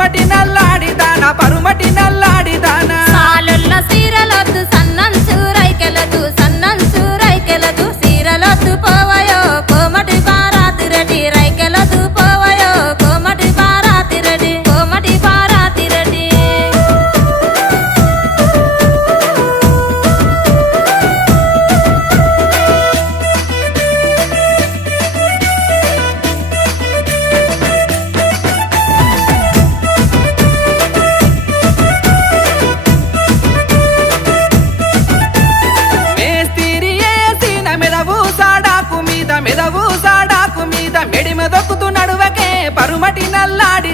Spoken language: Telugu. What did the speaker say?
మటి నల్లాడిదాన పరుమటి నల్లాడిదాన సాలుల్ల సీరలొద్దు సన్నంచు రైకెలదు సన్నంచు రైకెలదు సీరలొద్దు పోవయో కోమటి బారాతి రెడ్డి రైకెలదు పోవయో కోమటి బారాతి రెడ్డి కోమటి బారాతి రెడ్డి మేస్తిరి ఏసిన మెదవు సాడాకు మీద మెదవు సాడాకు మీద మెడిమ దొక్కుతూ నడువకే పరుమటి నల్లాడి